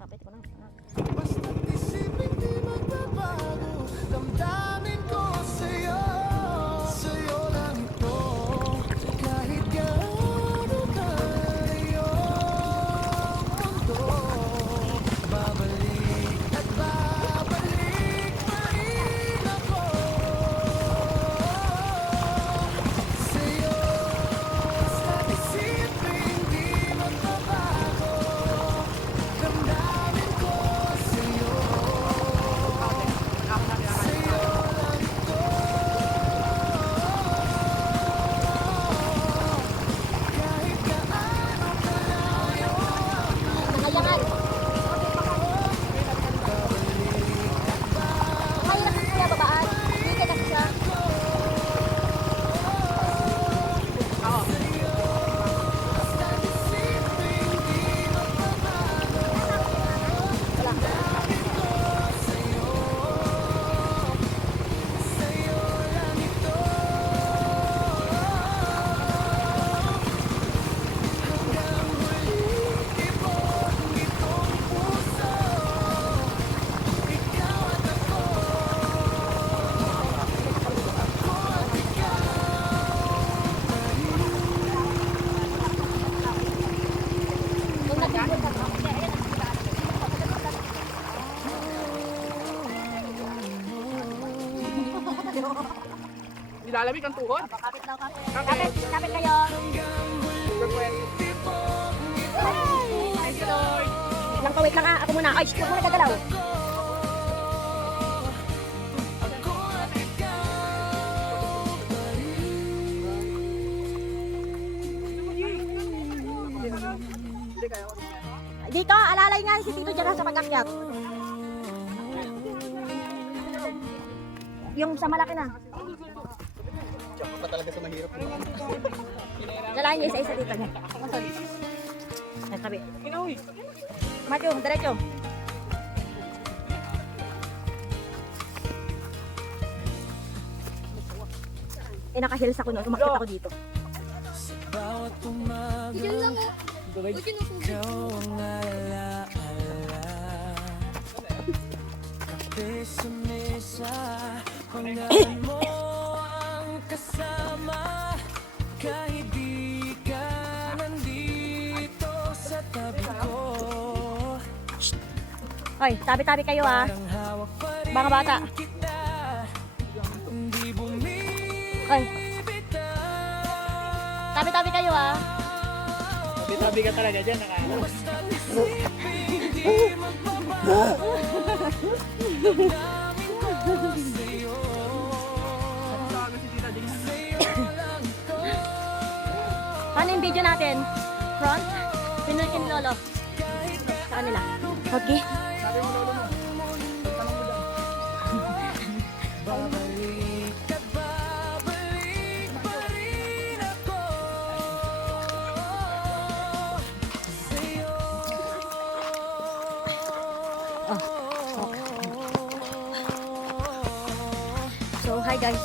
Kapit ko na. Basta't isipin di magbabago, damdamin ko sa'yo. Sa'yo lang ito, kahit gaano kalayo ang mundo. Babalik at babalik pa rin ako sa'yo. Basta't isipin di magbabago, damdamin ko sa'yo. Sa'yo lang ito, kahit gaano kalayo ang Kailangan. Mahirap kasi kaya babaan. Hindi ka kasi siya. basta't isipin di magbabago, Wala. damdamin ko sa'yo. Sa'yo lang ito, hanggang huli ibon itong puso. Ikaw at ako, ako at ikaw. Kung nag-ibon ka ba? Nilalamig ang tuhod. Kapit daw kapit. Kapit kayo. Wait lang ako muna. Ay, huwag mo nagagalaw. Dito, alalay nga si Tito dyan sa pag-akyat. Yung sa malaki na. Pa talaga sa mahirap. Lalayan niya isa-isa dito. Sabi. Matyo, diretso. Naka-heels ako noon. Umakit ako dito. Bawat umaga, ikaw ang alaala. Kape sa mesa, pangalan mo ang kasama. Kahit di ka nandito sa tabi ko, Hoy, tabi-tabi kayo ah. parang hawak pa rin Mga bata. kita. Hindi Hoy, bumibitaw. tabi-tabi kayo ah. Tabi ka talaga dyan. Basta't isipin di magbabago, damdamin ko sa'yo. Sa'yo lang ito, Paano yung video natin? Front? Pinulkin ni Lolo. Sa kanila. Okay. babalik at babalik pa rin ako sa'yo. So, hi guys.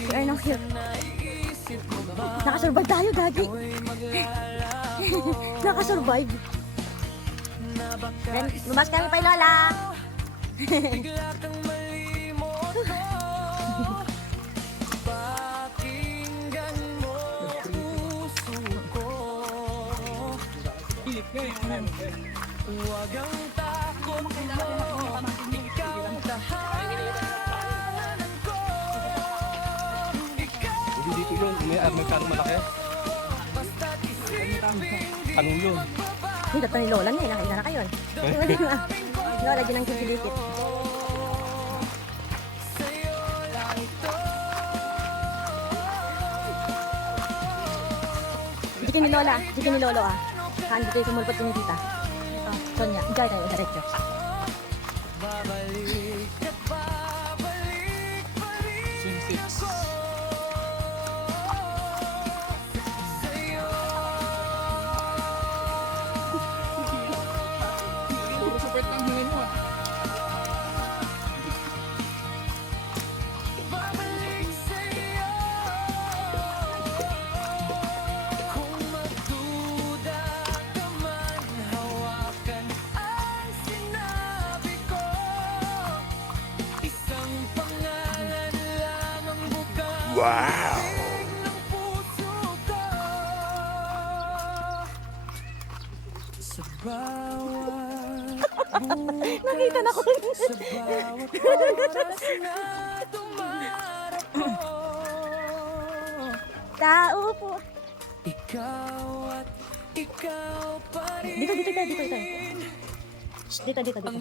We are now here. Naisip mo ba Nakasurvive tayo, Gagi. ako'y mag-alala Nakasurvive. na baka Then, lumabas kami pa Lola. bigla kang malimot ko? Pakinggan mo puso ko, huwag ang takot mo, ikaw ang tahanan ko. Ikaw Hindi dito yun. May karong malaki. basta't isipin Tanong yun. Hindi, dapat ni Lola niya. Nakita na kayo. Lola, dyan ang kikilikit. sa'yo lang ito. Jikin ni Lola. Jikin ni Lolo ah. Kaan dito yung sumulpot ko ni Tita. Ito, Sonia. Enjoy tayo, diretso. Babalik at babalik pa rin ako sa'yo. Puro support lang hingin mo. Babalik sa'yo. Kung magduda ka man, hawakan ang Sa bawat Nakita na ko. sa bawat oras na dumarako, Tao po. ikaw at ikaw pa rin Dito. Dito. ang